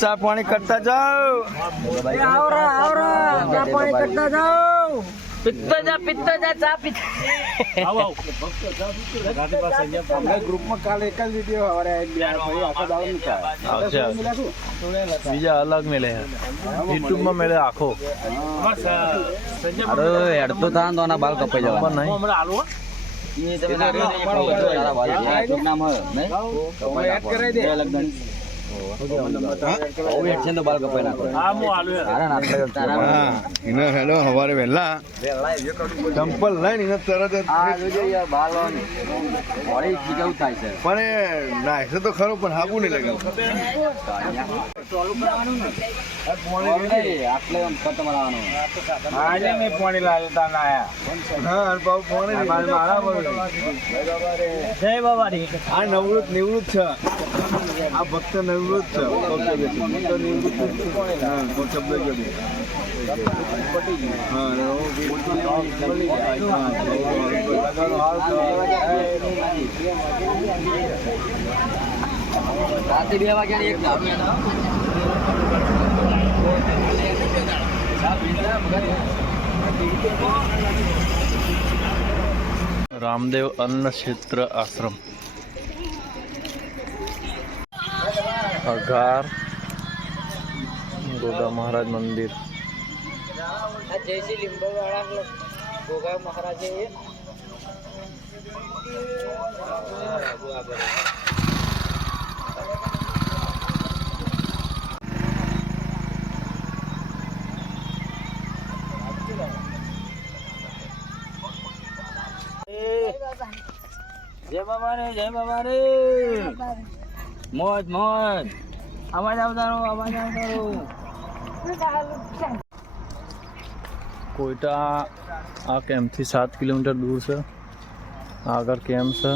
ચા પાણી કરતા જાઓ. આવરા આવરા ચા પાણી કરતા જાઓ. પિત્તો જા પિત્તો જા ચા પીતા ગ્રુપમાં કાલે એક જ વીડિયો બીજા અલગ મેળે યુટ્યુબમાં મેળે આખો. અરે હેડતો થા તો આના બાલ કપાઈ જવા નહીં એ તમે ને, નહીં? એડ કરાવી દે. ને હેલો હવારે વહેલા. ચંપલ લઈ એને તરત પણ એ નાખશે તો ખરો પણ હાબુ નહીં લગાવ. નહીં, આટલે આમ આજે મેં પાણી લાવતા ના આયા. જય બાબારી આ નવૃત નિવૃત્ત છે. આ ભક્ત નિવૃત્ત છે. ભક્ત ભક્ત નિવૃત્ત હા રાતે બે વાગ્યા એક દારૂ રામદેવ અન્ન ક્ષેત્ર આશ્રમ. અઘાર ગોગા મહારાજ મંદિર. જય શ્રી લીંબો વાળા ગોગા મહારાજે જય બાબા રે જય બાબા રે મોજ મોજ. અવાજ આવતારો અવાજ આવતારો કોઈટા આ કેમ્પથી સાત કિલોમીટર દૂર છે? આગળ કેમ્પ છે?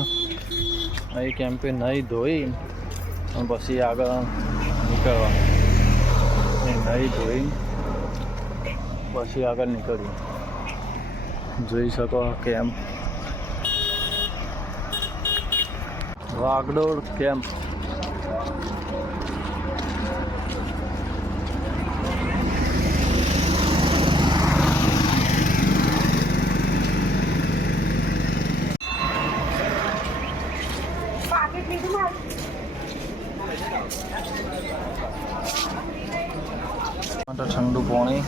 અહીં કેમ્પે નહીં ધોઈ પછી આગળ નીકળવા. નહીં ધોઈ, પછી આગળ નીકળ્યું. જોઈ શકો કેમ્પ વાગડોળ કેમ્પ માટે ઠંડુ પાણી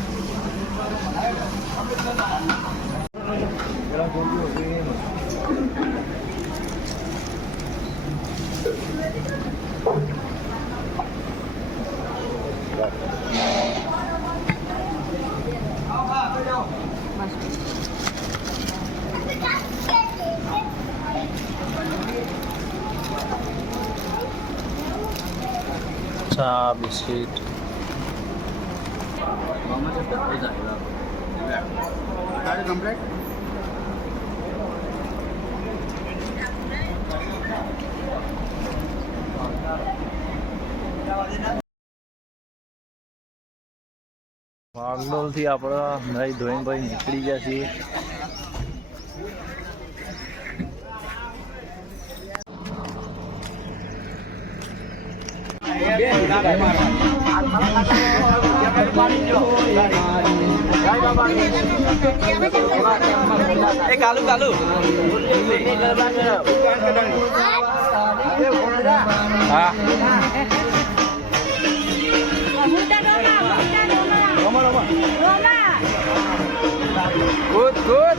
ચા બિસ્કીટ. વાગડોલથી આપણે ભાઈ નીકળી ગયા છીએ. એ કાલુ કાલુ હા. ગુડ ગુડ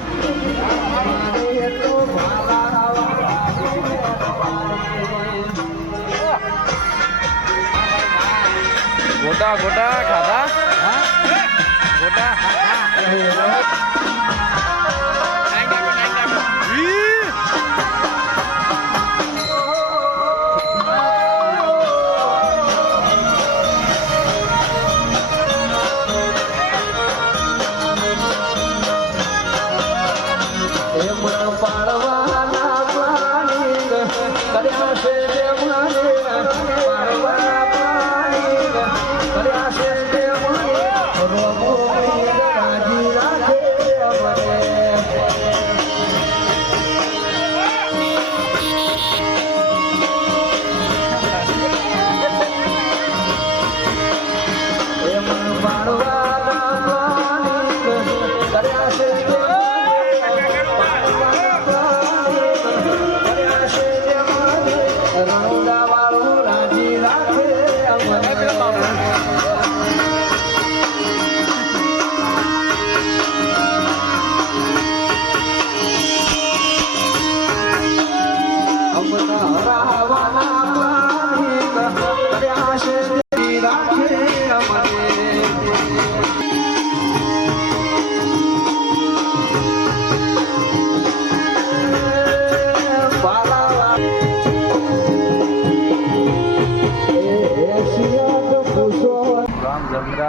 ગોટા ગોટા ખાધા? ગોટા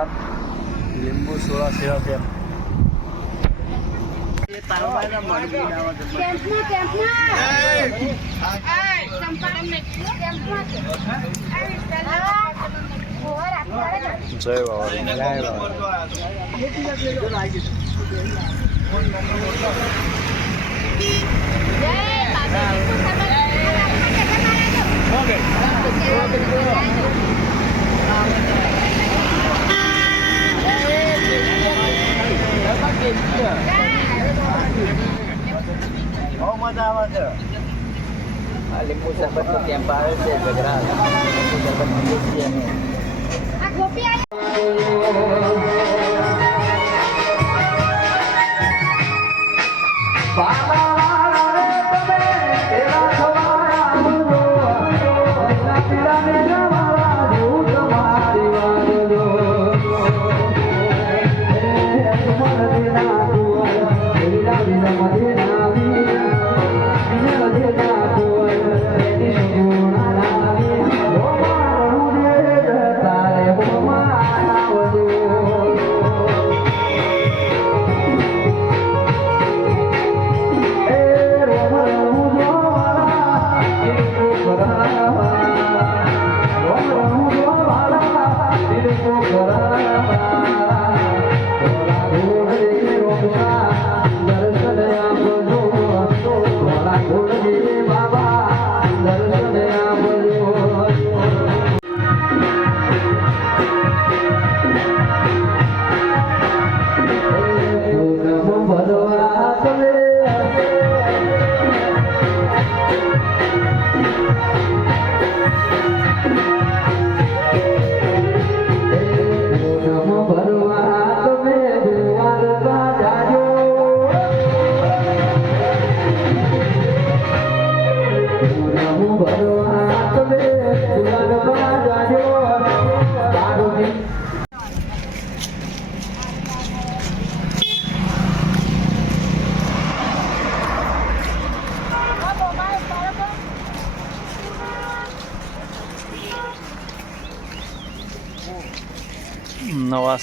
જગરાત લીંબુ સોળા સેવા કેમ્પ. જય બાબા. જય બાબા. આ લીંબુ શરબત કેમ્પ આવે છે. ગજરાત લીંબુ શરબત પીએ છીએ અમે આ ગોપી આવી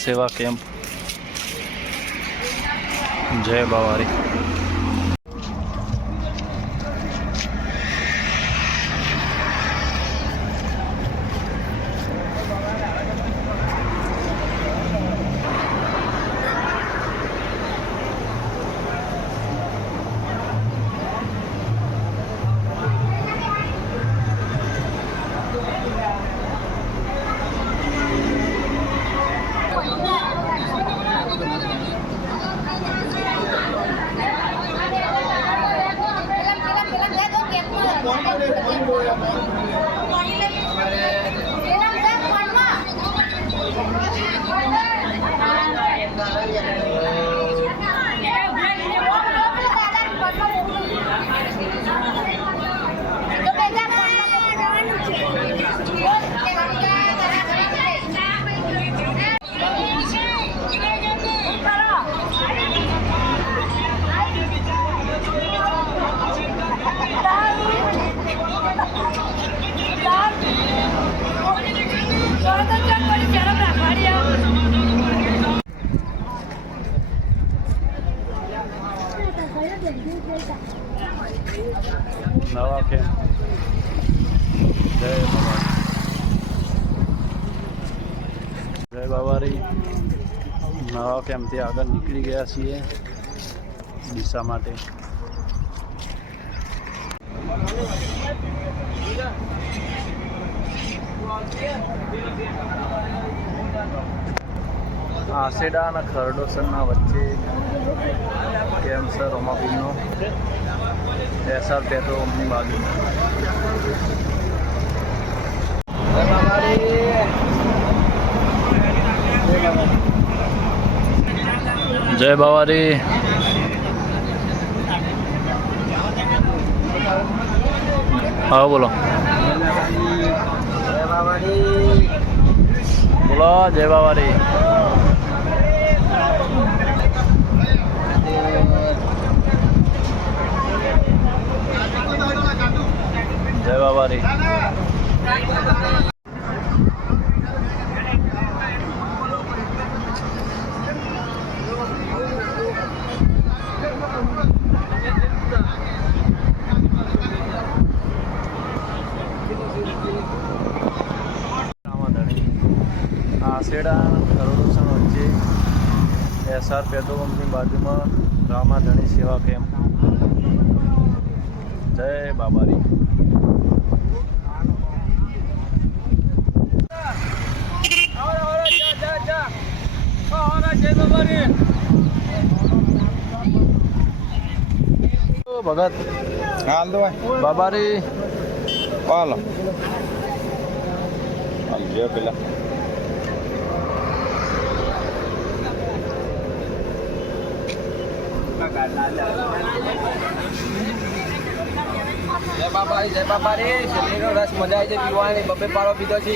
સેવા કેમ્પ. જય બાવારી. નવા કેમ જય બાબા જય બાબારી નવા કેમ્પથી આગળ નીકળી ગયા છીએ દિશા માટે. આસેડા અને ખરડોસરના વચ્ચે કેમ છે રોમાપીરનો એસઆર પેટ્રોલ પંપની બાજુ. જય બાવારી હા બોલો. બોલો જય બાવારી જય બાબારી. રામાધણી આ સેડા કરોડોસણ વચ્ચે એસઆર પેટ્રોલ પંપની બાજુમાં રામાધણી સેવા કેમ્પ. જય બાબારી. ભગત. હાલ દો બાબા રે હાલ. જો પેલા. જય બાબારી જય બાબારી. શેરડીનો રસ મજા આવી છે પીવાની બબે પારો પીધો છે.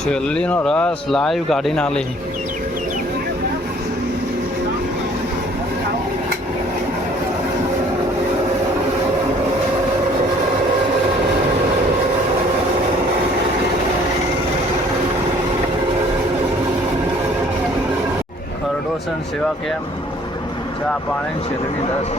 શેરડીનો રસ લાઈવ કાઢીને આલે ખરડોસન સેવા કેમ્પ ચા પાણી શેરડી રસ.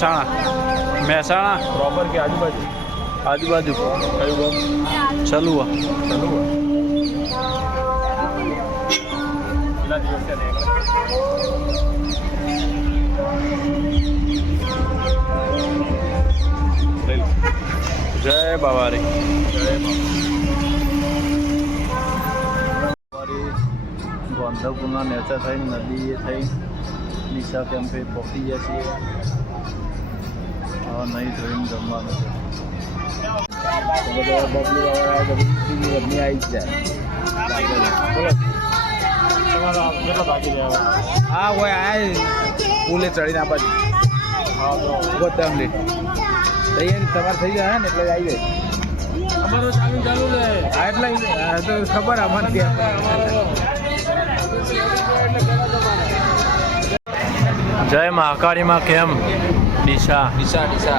મહેસાણા. મહેસાણા. પ્રોપર કે આજુબાજુ? આજુબાજુ. કયું ગામ? કેટલા દિવસ છે લઈ લો જય બાબા રે જય બાબા. ગોંધવપુરના નેચર થઈ નદી એ થઈ. દિશા કેમ્પે પહોંચી ગયા છીએ. નહીં જોઈને જમવાનું. છે તો બબલી આવી જ. જાય હા હોય આ પુલે ચડીને આપા ગોદામ લેટ તૈયારી તમારે થઈ જાય ને એટલે આવી જાય હા એટલે તો ખબર અમારે ત્યાં. જય મહાકાળીમાં કેમ? নিশা। নিশা নিশা।